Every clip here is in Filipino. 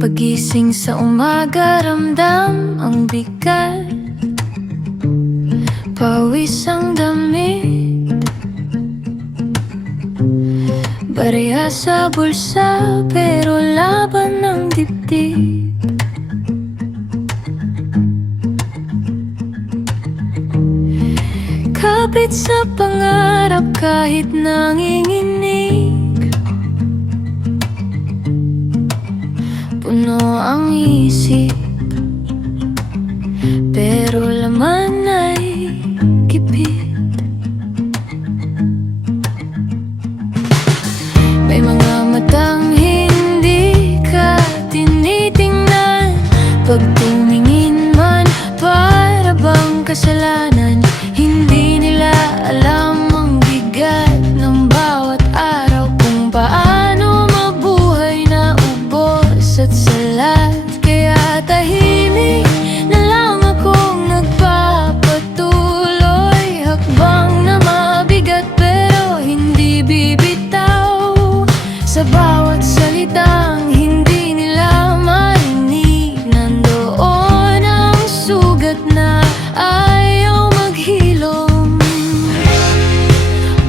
Pagising sa umaga, ramdam ang bigat. Pawis ang damit, barya sa bulsa, pero laban ng dibdib. Kapit sa pangarap kahit nanginginig, puno ang isip, pero laman ay gipit. May mga matang hindi ka tinitingnan, pag tumingin man para bang kasalanan. Hindi nila alam ang bigat ng bawat araw, kung paano mabuhay na ubos at salat. Kaya tahimik na lang akong nagpapatuloy, hakbang na mabigat pero hindi bibitaw. Sa bawat salitang hindi nila marinig, nandoon ang sugat na ayaw maghilom.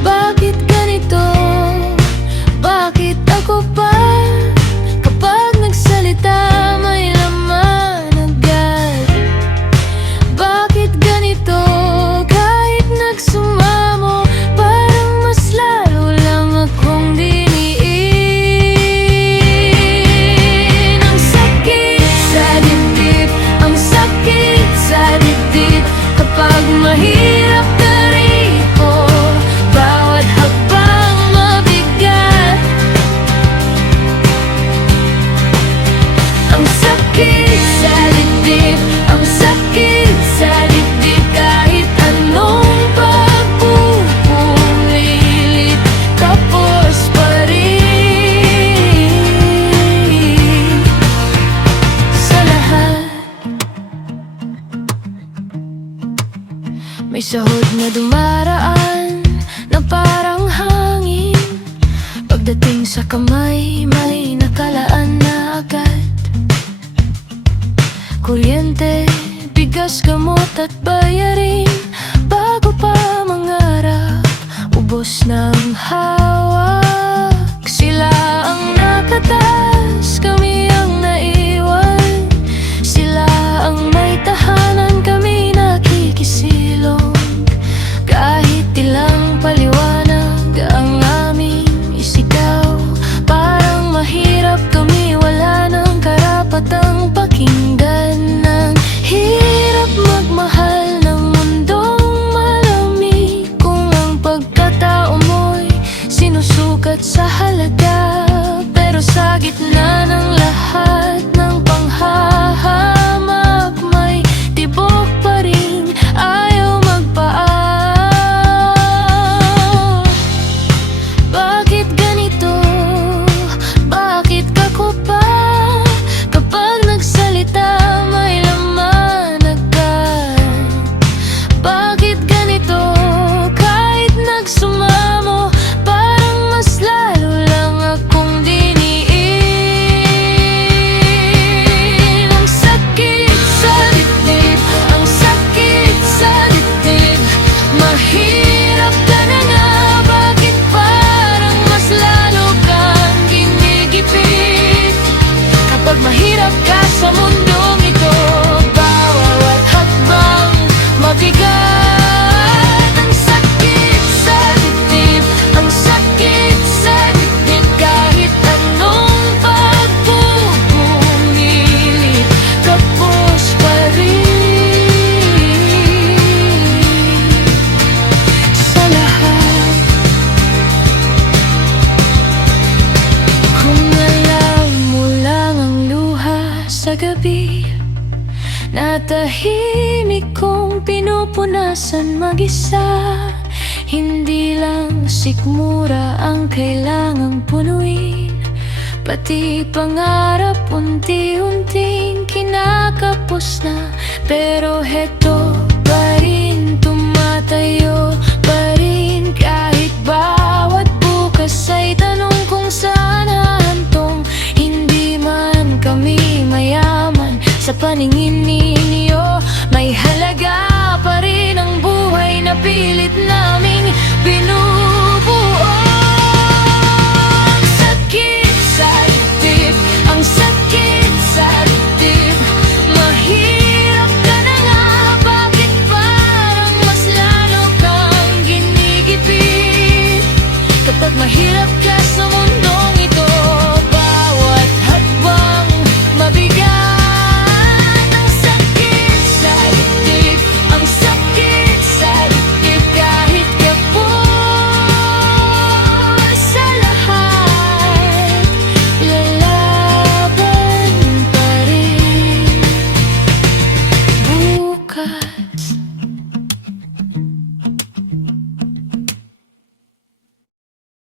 Bakit ganito? Bakit ako pa? Kapag nagsalita may laman agad. Bakit ganito? Kahit nagsumamo, parang mas lalo lang akong diniin. Ang sakit sa dibdib, ang sakit sa dibdib, kapag mahirap ka rito, bawat hakbang mabigat. Ang sakit sa dibdib, ang sakit sa dibdib, kahit anong pagpupulilit, tapos pa rin. Sa lahat may sahod na dumaraan na parang hangin. Pagdating sa kamay, may nakalaan na agad. Kuryente, bigas, gamot at bayarin. Bago pa mangarap, ubos ng hawak. Sila ang nakatas, kami ang naiwan. Sila ang may tahanan, kami nakikisilong. Kahit ilang paliwanag ang aming isigaw, parang mahirap kami, wala ng karapatang pakinggan. Ng hirap magmahal ng mundong malamig, kung ang pagkatao mo'y sinusukat sa halaga. Pero sa gitna ng lahat ng panghahamak, may tibok pa rin ayaw magpaan. Bakit ganito? Bakit kako pa? Kapag nagsalita may laman agad. Bakit ganito? Kahit nagsumamo, parang mas lalo lang akong diniin. Ang sakit sa dibdib, ang sakit sa dibdib, mahirap ka na nga, bakit parang mas lalo kang ginigipit? Kapag mahirap ka sa mundong ito, bawat hakbang mabigat. Ang sakit sa dibdib, ang sakit sa dibdib, kahit anong pagpupumilit, kapos pa rin. Sa lahat, kung alam mo lang ang luha sa gabi, natahimik kong pinupunasan mag-isa. Hindi lang sikmura ang kailangang punuin, pati pangarap unti-unting kinakapos na. Pero heto pa rin tumatayo